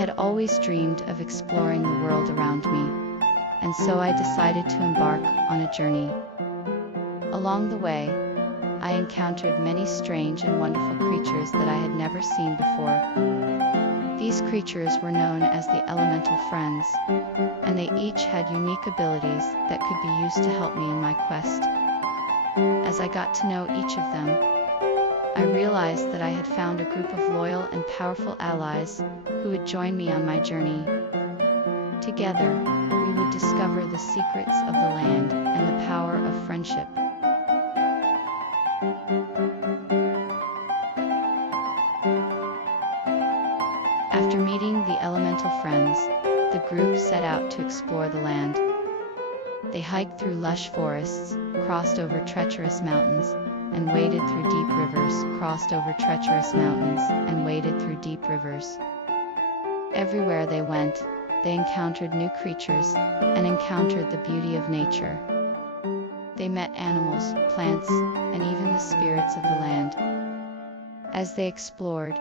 had always dreamed of exploring the world around me, and so I decided to embark on a journey. Along the way, I encountered many strange and wonderful creatures that I had never seen before. These creatures were known as the Elemental Friends, and they each had unique abilities that could be used to help me in my quest. As I got to know each of them, I realized that I had found a group of loyal and powerful allies who would join me on my journey. Together, we would discover the secrets of the land and the power of friendship. After meeting the Elemental Friends, the group set out to explore the land. They hiked through lush forests, crossed over treacherous mountains, and waded through deep rivers, Everywhere they went, they encountered new creatures and encountered the beauty of nature. They met animals, plants, and even the spirits of the land. As they explored,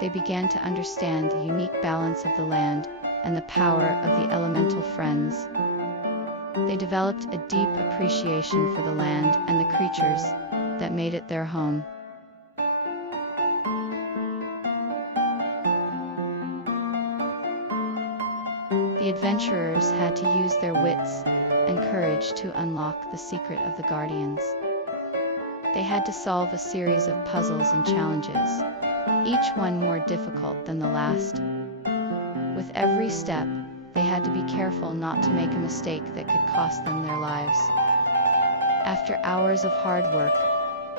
they began to understand the unique balance of the land and the power of the Elemental Friends. They developed a deep appreciation for the land and the creatures that made it their home. The adventurers had to use their wits and courage to unlock the secret of the Guardians. They had to solve a series of puzzles and challenges, each one more difficult than the last. With every step, they had to be careful not to make a mistake that could cost them their lives. After hours of hard work,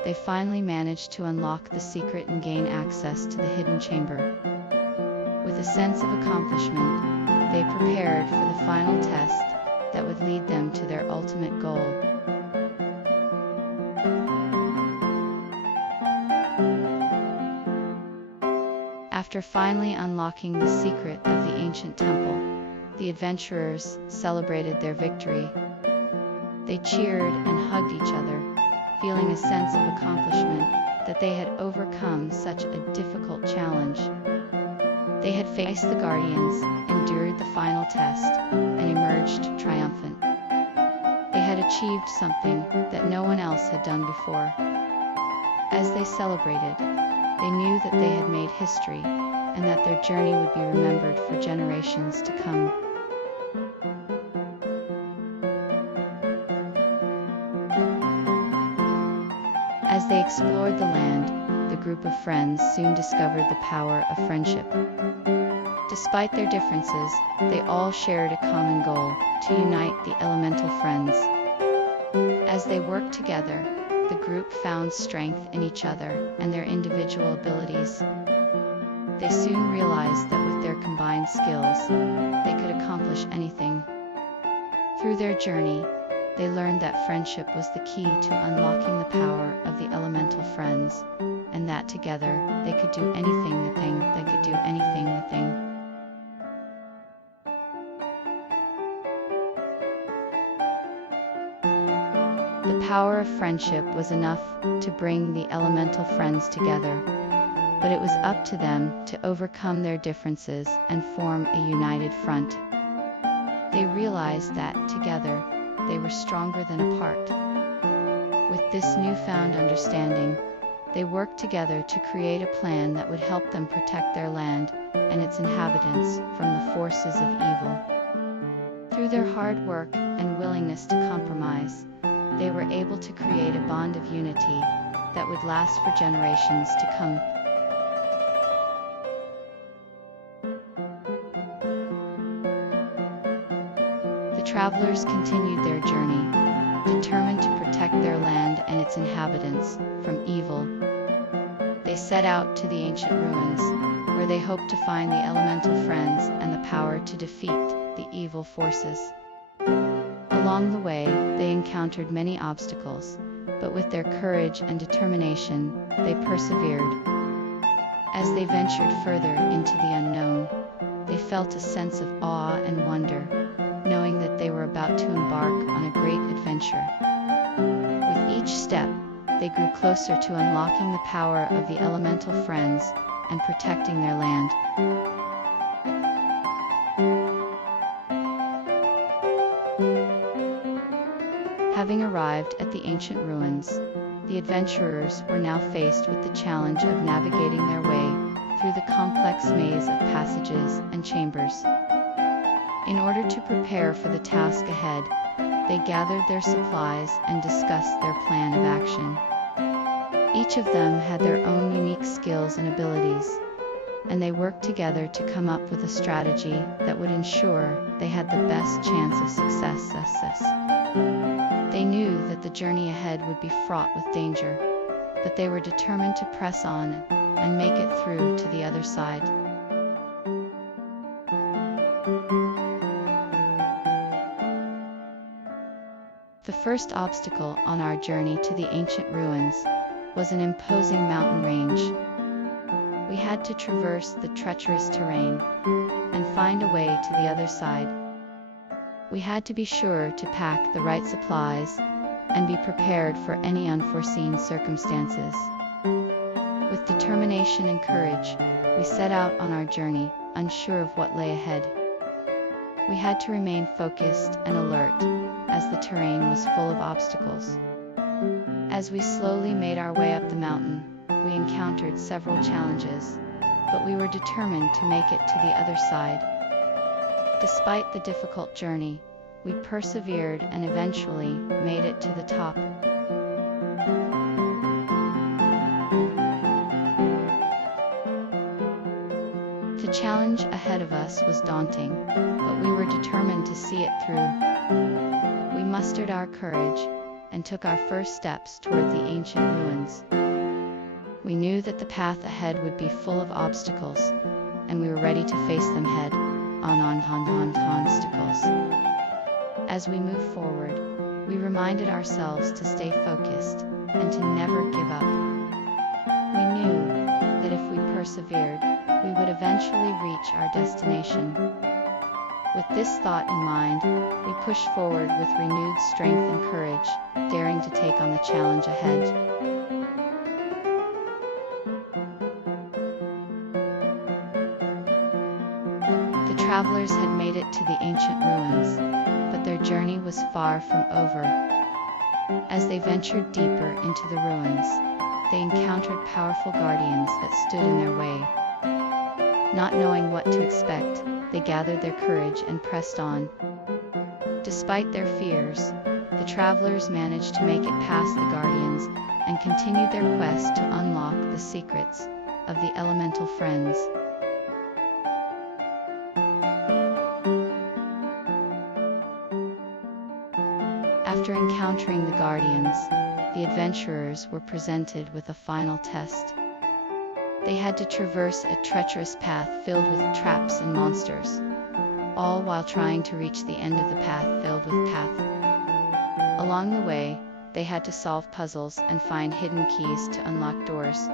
they finally managed to unlock the secret and gain access to the hidden chamber. With a sense of accomplishment, they prepared for the final test that would lead them to their ultimate goal. After finally unlocking the secret of the ancient temple, the adventurers celebrated their victory. They cheered and hugged each other, feeling a sense of accomplishment that they had overcome such a difficult challenge. They had faced the Guardians, endured the final test, and emerged triumphant. They had achieved something that no one else had done before. As they celebrated, they knew that they had made history, and that their journey would be remembered for generations to come. As they explored the land, the group of friends soon discovered the power of friendship. Despite their differences, they all shared a common goal: to unite the Elemental Friends. As they worked together, the group found strength in each other and their individual abilities. They soon realized that with their combined skills, they could accomplish anything. Through their journey, they learned that friendship was the key to unlocking the power of the Elemental Friends, and that together they could do anything the thing. The power of friendship was enough to bring the Elemental Friends together, but it was up to them to overcome their differences and form a united front. They realized that, together, they were stronger than apart. With this newfound understanding, they worked together to create a plan that would help them protect their land and its inhabitants from the forces of evil. Through their hard work and willingness to compromise, they were able to create a bond of unity that would last for generations to come. The travelers continued their journey, determined to protect their land and its inhabitants from evil. They set out to the ancient ruins, where they hoped to find the Elemental Friends and the power to defeat the evil forces. Along the way, they encountered many obstacles, but with their courage and determination, they persevered. As they ventured further into the unknown, they felt a sense of awe and wonder, knowing that they were about to embark on a great adventure. With each step, they grew closer to unlocking the power of the Elemental Friends and protecting their land. arrived at the ancient ruins, the adventurers were now faced with the challenge of navigating their way through the complex maze of passages and chambers. In order to prepare for the task ahead, they gathered their supplies and discussed their plan of action. Each of them had their own unique skills and abilities, and they worked together to come up with a strategy that would ensure they had the best chance of success. They knew that the journey ahead would be fraught with danger, but they were determined to press on and make it through to the other side. The first obstacle on our journey to the ancient ruins was an imposing mountain range. We had to traverse the treacherous terrain and find a way to the other side. We had to be sure to pack the right supplies and be prepared for any unforeseen circumstances. With determination and courage, we set out on our journey, unsure of what lay ahead. We had to remain focused and alert, as the terrain was full of obstacles. As we slowly made our way up the mountain, we encountered several challenges, but we were determined to make it to the other side. Despite the difficult journey, we persevered and eventually made it to the top. The challenge ahead of us was daunting, but we were determined to see it through. We mustered our courage and took our first steps toward the ancient ruins. We knew that the path ahead would be full of obstacles, and we were ready to face them head on obstacles. As we moved forward, we reminded ourselves to stay focused and to never give up. We knew that if we persevered, we would eventually reach our destination. With this thought in mind, we pushed forward with renewed strength and courage, daring to take on the challenge ahead. The travelers had made it to the ancient ruins, but their journey was far from over. As they ventured deeper into the ruins, they encountered powerful guardians that stood in their way. Not knowing what to expect, they gathered their courage and pressed on. Despite their fears, the travelers managed to make it past the guardians and continued their quest to unlock the secrets of the elemental friends. After encountering the guardians, the adventurers were presented with a final test. They had to traverse a treacherous path filled with traps and monsters, all while trying to reach the end of the path filled with path. Along the way, they had to solve puzzles and find hidden keys to unlock doors.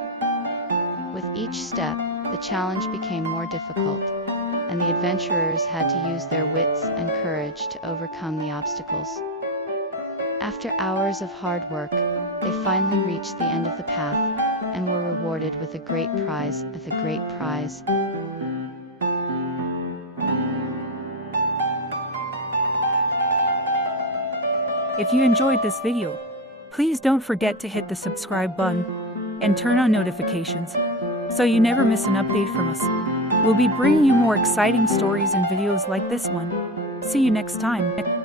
With each step, the challenge became more difficult, and the adventurers had to use their wits and courage to overcome the obstacles. After hours of hard work, they finally reached the end of the path and were rewarded with a great prize. If you enjoyed this video, please don't forget to hit the subscribe button and turn on notifications so you never miss an update from us. We'll be bringing you more exciting stories and videos like this one. See you next time.